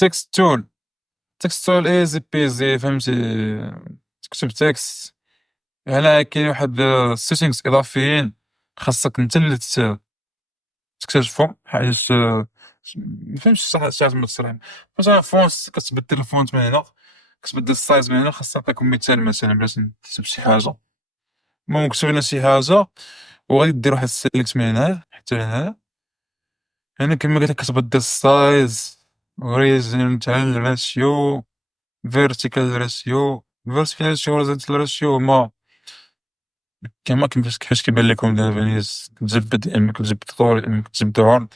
تكست تول. تكست تول ايزي بيزي، فهمتي؟ تكتب تكست. هنا كاين واحد سيتينغز اضافيين خاصك انت اللي تكتشفهم، حيت مفهمتش شحال من الصراحه. مثلا فونت، كتبدل الفونت من هنا، كتبدل السايز من هنا. خاصك نعطيكم مثال، مثلا باش تكتب شي حاجه، المهم كتب لنا شي حاجه وغادي دير واحد السيليكت من هنا حتى هنا. هنا كما قلت لك كتبدل السايز، هوريزونتال راسيو، فيرتيكال راسيو، فيرتيكال راسيو، هوريزونتال راسيو. ما كما كيفاش كيبان لكم دابا، يعني كتجبد يا اما كتجبد طول يا اما كتجبد عرض.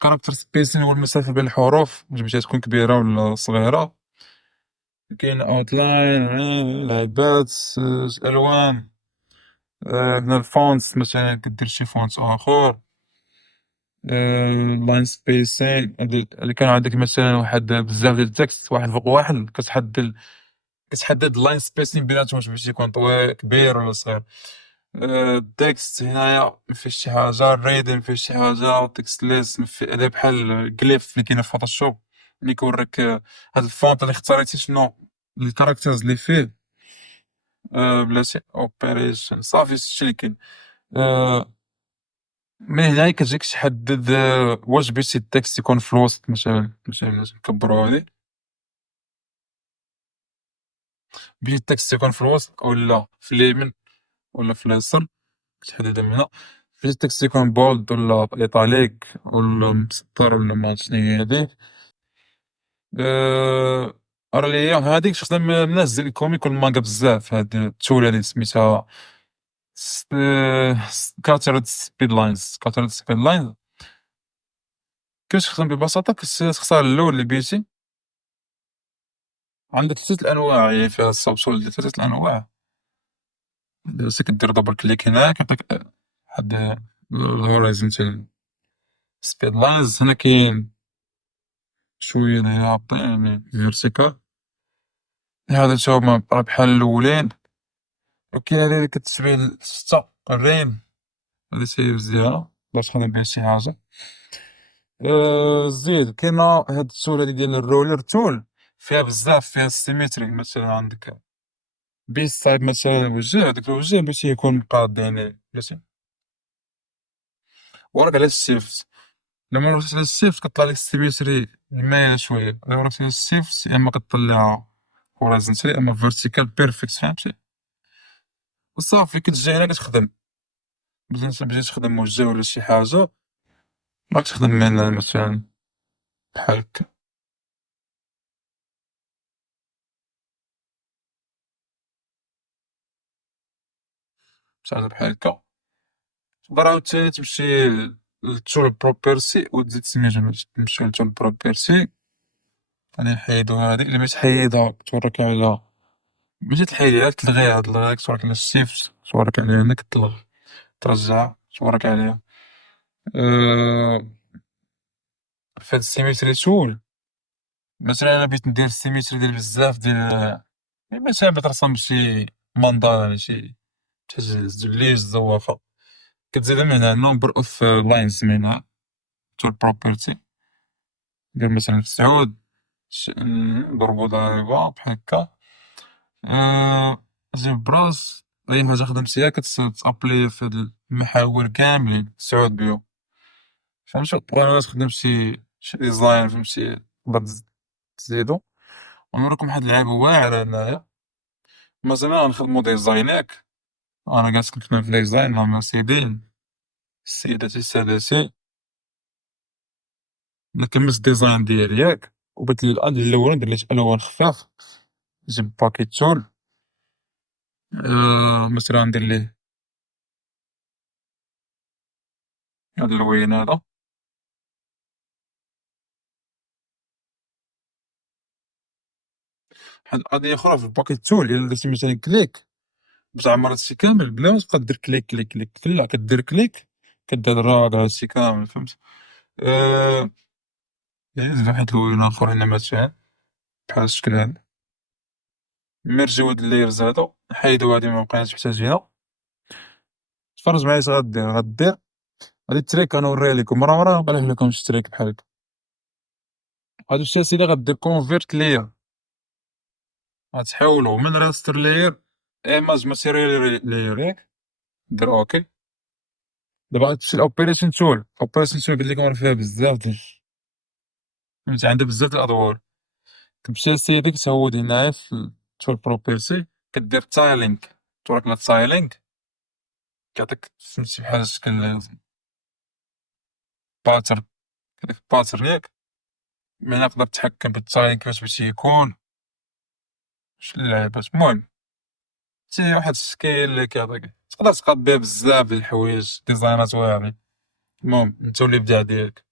كاركتر سبيسين هو المسافة بين الحروف، واش بغيتها تكون كبيرة ولا صغيرة. كاين اوتلاين، لعبات، الالوان. هنا الفونتس، مثلا كدير شي فونت اخر. لاين سبيسين اللي كان عندك مثلا واحد بزاف ديال التكست واحد فوق واحد، كتحدد اللاين سبيسين بيناتهم، واش بغيتي يكون طويل كبير ولا صغير. التكست هنايا ما فيهش شي حاجه، الريدن ما فيهش شي حاجه، تكست ليس هذا بحال جليف اللي كاين في فوتوشوب، اللي كيوريك هاد الفونت اللي اختاريتي شنو الكاركترز اللي فيه. بلاتي اوبريشن صافي هادشي اللي كاين. آه، من هنا كتجيك تحدد واش بغيتي التكست يكون في الوسط، مثلا نكبرو هادي، بغيتي التكست يكون في الوسط ولا في اليمين ولا في اليسار، كتحددها من هنا. بغيتي التكست يكون بولد ولا ايطاليك ولا مسطر ولا ما عرفت شنو هي هادي. راه لي هي هاديك تخدم الناس ديال الكوميك والمانغا بزاف. هاد التول هادي سميتها كاترد سبيد لاينز. كاترد سبيد لاينز كيفاش تخدم ببساطة؟ كتختار اللون اللي بغيتي. عندك ثلاث الانواع، يعني فيها السبسول ديال ثلاث الانواع. بس كدير دبل كليك هنا كيعطيك واحد الهورايزونتال سبيد لاينز. هنا كاين شويه هنايا هابطين، يعني فيرتيكال. هذا تا هما راه بحال الاولين. وكاين هادي اللي كتشبه الستة الرين، هادي تا هي مزيانه باش تخدم بها شي حاجه. زيد كاينه هاد التول هادي ديال الرولر تول، فيها بزاف، فيها السيمتري. مثلا عندك بيس سايد، مثلا الوجه، هذاك الوجه باش يكون مقاد، يعني فهمتي. وراك على الشيفت، لما رحت على الشيفت كطلع لك السيمتري مايله شويه. لما رحت على الشيفت يا اما كطلعها هوريزونتال يا اما فيرتيكال بيرفكت، فهمتي. وصافي كتجي هنا كتخدم. مثلا بغيتي تخدم وجه ولا شي حاجه، راك تخدم من مثلا بحال هكا، شي حاجه بحال هكا. تقدر عاوتاني تمشي للتول بروبرتي وتزيد سميتو. باش تمشي للتول بروبرتي غادي نحيدو هادي. اللي بغيت تحيدها تورك على، ماشي تحيدها، تلغيها. تورك على الشيفت، تورك عليها هنا كتلغ، ترجعها تورك عليها. أه... فهاد السيميتري تول، مثلا انا بغيت ندير السيميتري ديال بزاف ديال، يعني مثلا بغيت نرسم شي منظر ولا شي زليج زوافة، كتزيد من هنا نومبر اوف لاينز من هنا تول بروبرتي. دير مثلا 9، نضربو ضريبة بحال هكا. جيب براس أي حاجة خدمتيها كتابلي في هاد المحاور كاملين 9 بيهم، فهمتي. بغينا تخدم شي ديزاين، فهمتي، تقدر تزيدو. ونوريكم واحد اللعيبة واعرة هنايا. مثلا غنخدمو ديزاينيك، أنا جالس كنخدم في ديزاين مع مرسيدين السيداتي السادتي. أنا كملت الديزاين ديالي ياك، وبدلت الألوان، درت ألوان خفاف. جبت باكيت تول، مثلا ندير ليه هاد اللوين هذا. واحد القضية أخرى في الباكيت تول، إلا درتي مثلا كليك باش تعمر هادشي كامل بلا ما تبقى دير كليك كليك كليك، لا كدير كليك كدير هادشي كامل، فهمت. آه، يعني زيد واحد اللوين آخر هنا مثلا بحال الشكل هذا. ميرجيو هاد اللايرز هادو، حيدو هادي مبقيناش محتاجينها. تفرج معايا اش غدير. هادي التريك غنوريها لكم مرة غنعلم لكم شي تريك بحال هكا. غادي تمشي أسيدي غدير convert layer، غتحولو من raster layer image material layer ياك، دير اوكي. دابا غتمشي لoperation tool، operation tool قلت لكم راه فيها بزاف فهمتي عندها بزاف د الأدوار. كتمشي أسيدي كتهود هنايا في tool property، كدير tiling، تورك لا tiling كيعطيك فهمتي بحال شكل pattern، هداك pattern ياك. من هنا تقدر تتحكم بالتايلينغ كيفاش بغيتي يكون، شنو اللعيبات. المهم حتى واحد السكيل اللي كيعطيك تقدر تقاد بيه بزاف د الحوايج، ديزاينات واعرين. المهم نتا والابداع ديالك.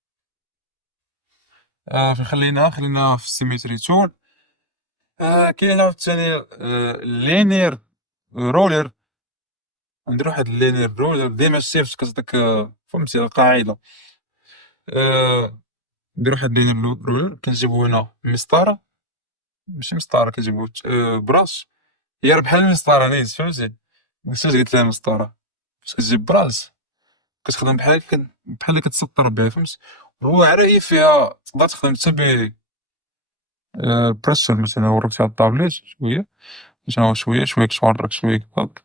فين خلينا في السيميتري تول. كاين عاوتاني اللينير رولر. ندير واحد اللينير رولر ديما شيفت كتعطيك فهمتي القاعده. ندير واحد اللينير رولر كنجيبو هنا مسطره، ماشي مسطره، كنجيبو براش. هي راه بحال المسطره نيت فهمتي، نسيت قلت لها مسطره. فاش كتجيب براس كتخدم بحال اللي كتسطر بها فهمت. واعره هي فيها تقدر تخدم حتى ب بريشر مثلا وركتي على الطابليت شويه، مثلا شويه كتورك شويه كتحط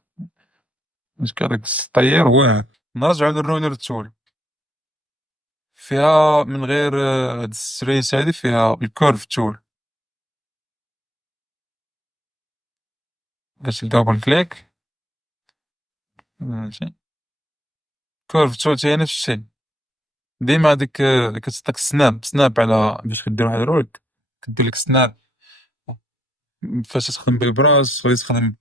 باش كداك السطير واعر. نرجعو للرولر تول، فيها من غير هاد السريس هادي فيها الكيرف تول. باش دبل كليك ماشي كيرف تول تاهي نفس الشيء. ديما هاديك كتعطيك سناب على باش كدير واحد الرول، كدير لك سناب فاش تخدم بالبراس تقدر تخدم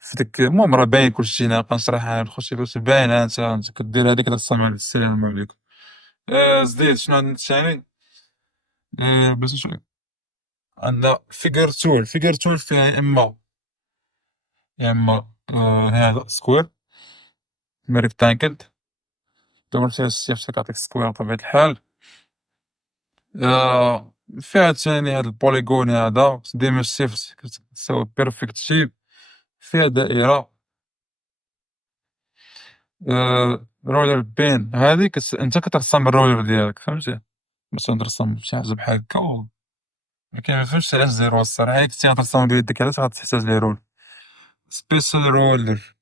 في ديك. المهم راه باين كلشي، نبقى نشرحها نخش بس باينة. انت كدير هاديك السلام السلام عليكم. زديت شنو عندنا ثاني؟ بس شويه عندنا فيجر تول فيها يا اما هذا سكوير ريكتانكل. دابا فيها السيف كيعطيك سكوير بطبيعة الحال. فيها ثاني هاد البوليغون هذا ديما الشيفت كتساوي بيرفكت شيب. فيها دائرة. رولر بين هادي انت كترسم الرولر ديالك فهمتي. مثلا ترسم شي حاجة بحال هكا ولكن مفهمتش علاش زيرو الصراحة. كنتي غترسم بيدك علاش غتحتاج لي رول سبيشال رولر.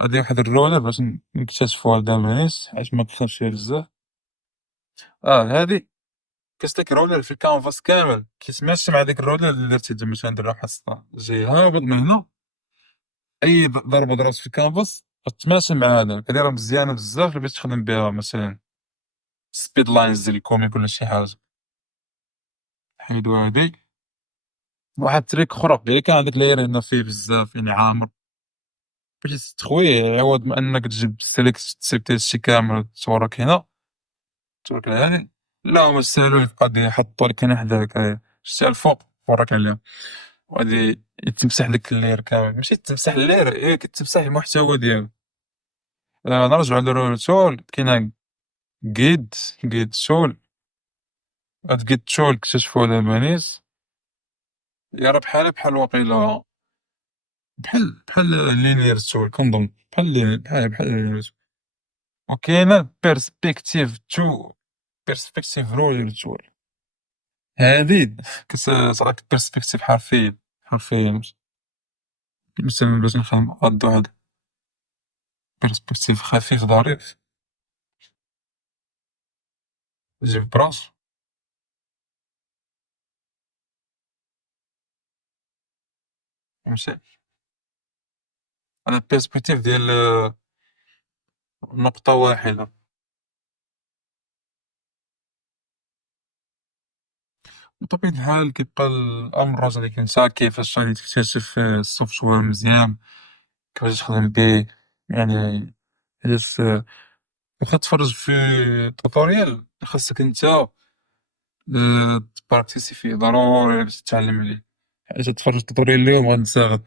غادي واحد الرولر باش نكتشفوها دابا نيت حيت ما كنخافش فيها بزاف. هادي كتسلك رولر في الكانفاس كامل كيتماشى مع ديك الرولر اللي درتي. مثلا ندير واحد السطر جاي هابط من هنا، اي ضربه ضربت في الكانفاس غتماشى مع هذا. هادي راه مزيانه بزاف اللي بغيتي تخدم بها مثلا سبيد لاينز ديال الكوميك ولا شي حاجه. حيدو هادي. واحد التريك اخرى الا كان عندك لاير هنا فيه بزاف يعني عامر باش تخويه، عوض ما انك تجيب سيليكت تسيبتي هادشي كامل تورك هنا تورك هادي. لا هما ساهلوا لك القضيه، يحطوا لك هنا حداك شتي الفوق ورك عليها وغادي تمسح ديك اللاير كامل. ماشي تمسح اللاير، كتمسح المحتوى ديالو. نرجعو للرول تول. كاينه جيد تول. هاد جيد تول اكتشفوها دابا نيت. هي راه بحال واقيلا بحال لينير تول كنظن بحال لينير تول. وكاينه بيرسبكتيف رول تول. هادي كتعطيك بيرسبكتيف حرفيا. مثلا باش نخدم غادو هاد بيرسبكتيف خفيف ظريف. جيب براس فهمتي. انا بيرسبكتيف ديال نقطة واحدة. بطبيعة الحال كيبقى الأمر راجع ليك نتا كيفاش غادي تكتشف السوفتوير مزيان، كيفاش تخدم بيه. يعني حيت واخا تفرج في توتوريال خاصك نتا تبراكتيسي فيه ضروري باش تتعلم عليه. حيت تفرج توتوريال اليوم غتنسى غد،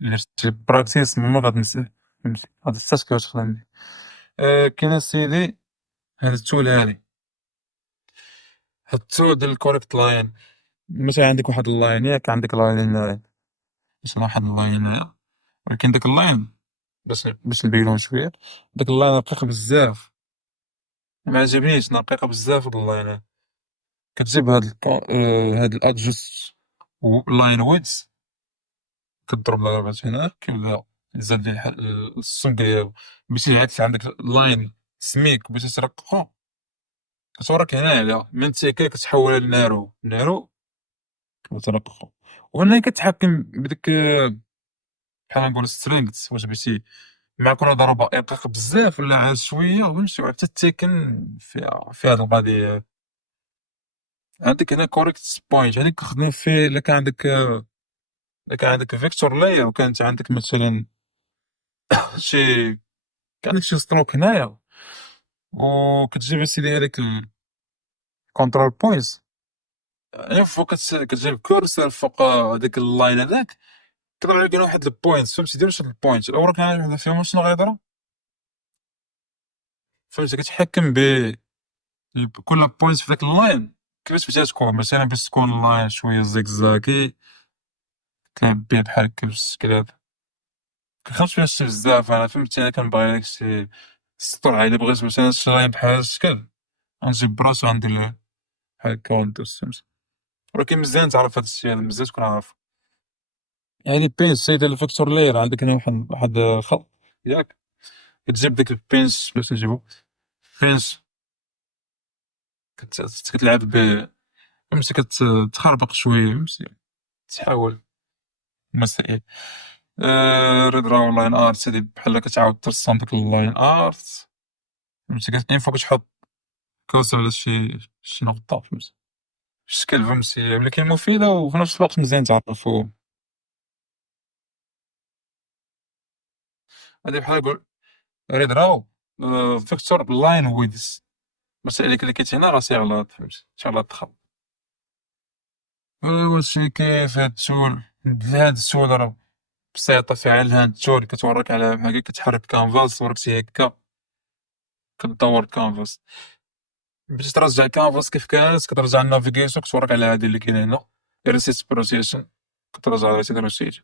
إلا درتي براكتيس ما غتنساه فهمتي. غتنسى كيفاش تخدم بيه. كاين أسيدي هاد التول هادي، هاد التول ديال الكوريكت لاين. مثلا عندك واحد اللاين ياك، عندك لاين هنايا، مثلا واحد اللاين هنايا، ولكن داك اللاين باش نبينوه شويه. داك اللاين رقيق بزاف، ما عجبنيش، رقيقه بزاف هاد اللاين. كتجيب هاد الادجست لاين ويدز، كضرب ضربات هنا كيبدا يزاد ليه السمك ديالو باش يعكس عندك لاين سميك باش ترققو. كتورك هنايا من تيكا كتحولها لنارو نارو وترققو، وهنا كتحكم بديك بحال نقول سترينغث، واش بغيتي مع كل ضربة يرقق بزاف ولا عاد شوية فهمتي، وحتى التيكن في هاد القضية. عندك هنا كوريكت بوينت، هاديك كنخدمو فيه إلا كان عندك فيكتور لاير وكانت عندك مثلا شي كان عندك شي ستروك هنايا وكتجيب اسيدي هذيك الكونترول بوينتس، اي فوق كتجيب الكورسر فوق هذاك اللاين هذاك، كيطلع لك واحد البوينتس فهمتي، دير شي البوينت الاول كان واحد فيهم شنو غيضرب فهمتي. كتحكم كل بوينت في ذاك اللاين كيفاش بغيتها تكون، مثلا باش تكون اللاين شويه زيكزاكي تلعب بيه بحال هكا بالشكل هذا. كنخافش فيها الشي بزاف انا فهمتي، انا كنبغي داك الشي السطور، الا بغيت مثلا شي لاين بحال هاد الشكل غنجيب براسو غندير له بحال هكا وندوز فهمتي. ولكن مزيان تعرف هاد الشي هذا، مزيان تكون عارف. يعني بينس سيد الفيكتور لاير عندك هنا واحد خط ياك، كتجيب ديك البينس باش نجيبو بينس كتلعب به فهمتي، كتخربق شويه فهمتي، تحاول المسائل. ريد راون لاين ارت هادي بحال كتعاود ترسم داك اللاين ارت فهمتي، اين فوق تحط كوس على شي نقطة فهمتي، الشكل فهمتي، ولكن مفيدة وفي نفس الوقت مزيان تعرفو. هادي بحال نقول ريد راو فيكتور لاين ويدز، المسائل اللي كليكيت هنا راه غلط فهمتي، غلط دخل. واش كيف هاد التول، هاد التول راه بسيطة فيها الهاند تول كتوريك على بحال هكا كتحرك كانفاس وركتي هكا كدور الكانفاس، باش ترجع الكانفاس كيف كانت كترجع النافيغيشن كتوريك على هادي اللي كاينه هنا ريسيت بروتيشن، كترجع ريسيت بروتيشن.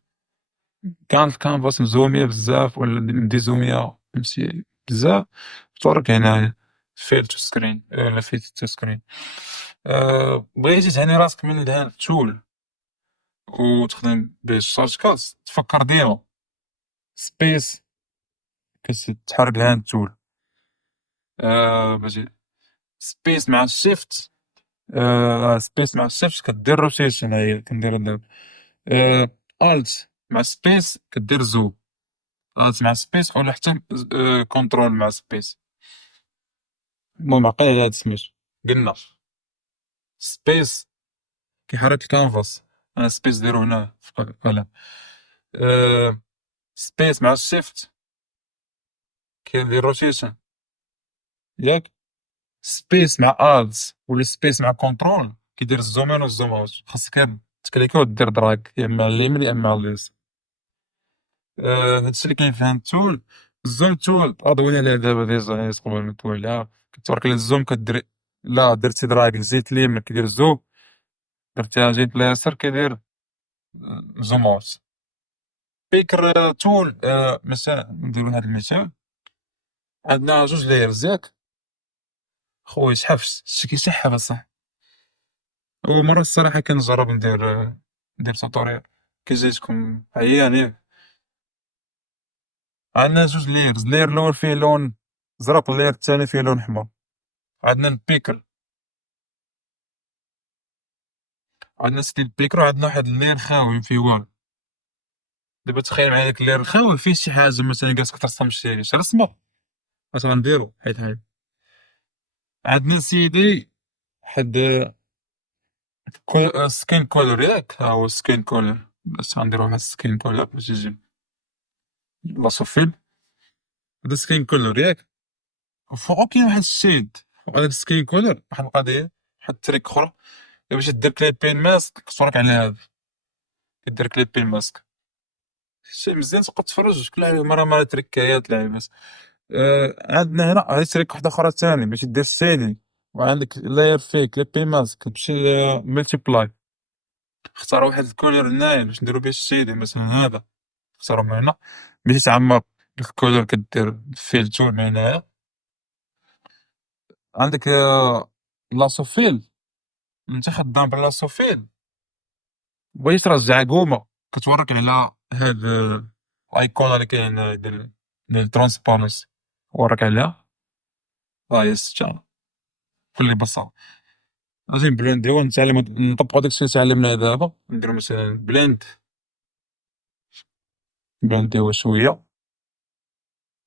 كانت الكانفاس مزومية بزاف ولا مديزومية فهمتي بزاف، توريك هنايا فيل تو سكرين ولا فيل تو سكرين. بغيتي تهني راسك من الهاند تول وتخدم بالشارج كات تفكر ديما سبيس كتحرك الهاند تول، باش سبيس مع الشيفت، سبيس مع الشيفت كدير روتيشن، هي كندير دابا الت مع سبيس كدير زوم، الت مع سبيس ولا حتى كونترول مع سبيس. المهم عقل على هاد سميتو، قلنا سبيس كيحرك الكانفاس، انا سبيس ديرو هنا في القلم، سبيس مع الشيفت كيدير روتيشن ياك، سبيس مع الت ولا سبيس مع كونترول كيدير الزوم ان والزوم اوت، خاصك تكليكي ودير دراك يا اما على اليمين يا اما على اليسار. هادشي اللي كاين في هاد التول. الزوم تول اضوينا عليها دابا ديجا نيت قبل ما تواليها، كتورك لي الزوم كدير، لا درتي دراك زيت اليمين كيدير زوم، درتيها جيت اليسار كيدير زوم اوت. بيكر تول مثلا نديرو هاد المثال، عندنا جوج لايرز ياك خويا، شحال شتي كيسحب اصاحبي. أول مرة الصراحة كنجرب ندير توتوريال كيجيتكم عيان ياك. عندنا جوج لايرز، اللاير الأول فيه لون زرق، اللاير الثاني فيه لون أحمر. عندنا البيكل، عندنا سيدي البيكل وعندنا واحد اللاير خاوي فيه والو. دابا تخيل معايا داك اللاير الخاوي فيه شي حاجة مثلا جالسك ترسم شي رسمة، اش غنديرو حيت عندنا سيدي واحد سكين كولر ياك، ها هو سكين كولر، باش غنديرو واحد سكين كولر باش يجي بلاصتو فيل. هذا سكين كولر ياك، وفوقو كاين واحد الشيد فوق هذاك السكين كولر، واحد القضية واحد التريك أخرى باش دير كليبين ماسك كتفرج على هذا، كدير كليبين ماسك شي مزيان تبقى تفرج كل مرة تريكايات لعيبات. عندنا هنا هاد تريك واحدة أخرى تاني باش دير الشيدين، وعندك لاير فيه كليبين ماسك كتمشي ملتيبلاي، اختار واحد الكولر هنايا باش نديرو بيه الشيدين مثلا هذا، اختارو من هنا باش يتعمر الكولور كدير فيل تول من هنايا، عندك لاسوفيل، أنت خدام باللاسوفيل بغيتي ترجع كوما كتوريك على هاد الايقونة اللي كاين هنا ديال الترونسبارنسي، وريك عليها ها هي الستة بكل بساطة. غادي نبلونديو ونتعلم نطبقو داكشي اللي تعلمناه دابا، نديرو مثلا بلنديوه شوية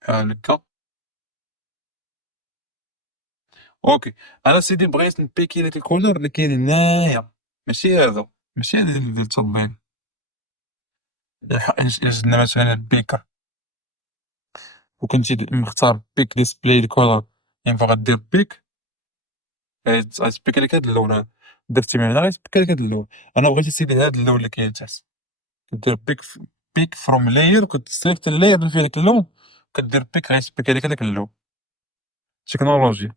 بحال هكا. اوكي، انا سيدي بغيت نبيكي داك الكولور اللي كاين هنايا، ماشي هذا، ماشي هذا ديال التطبيق. إلا جبنا مثلا البيكر وكنتي مختار بيك ديسبلاي الكولور، يعني فغدير بيك غتبيك لك هاد اللون هذا، درتي من هنا غيتبيك لك هاد اللون. انا بغيت اسيدي هاد اللون اللي كاين تحت، كدير بيك فروم لاير، وكتسيليكت اللاير اللي فيه داك اللون، كدير بيك غيتبيك لك هذاك اللون. تكنولوجيا.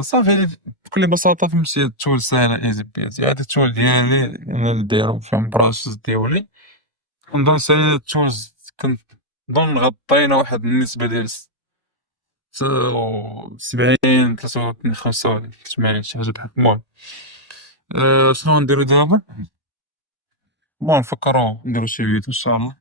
صافي بكل بساطة فهمتي هاد التول ساهلة ايزي بيزي. هاد التول ديالي انا اللي دايرهم فيهم براشز ديالي، كنظن ساهل التولز، كنظن غطينا واحد النسبة ديال 70 83 85 80 شي حاجة بحال. المهم شنو غنديرو دابا؟ المهم نفكرو نديرو شي فيديو ان شاء الله.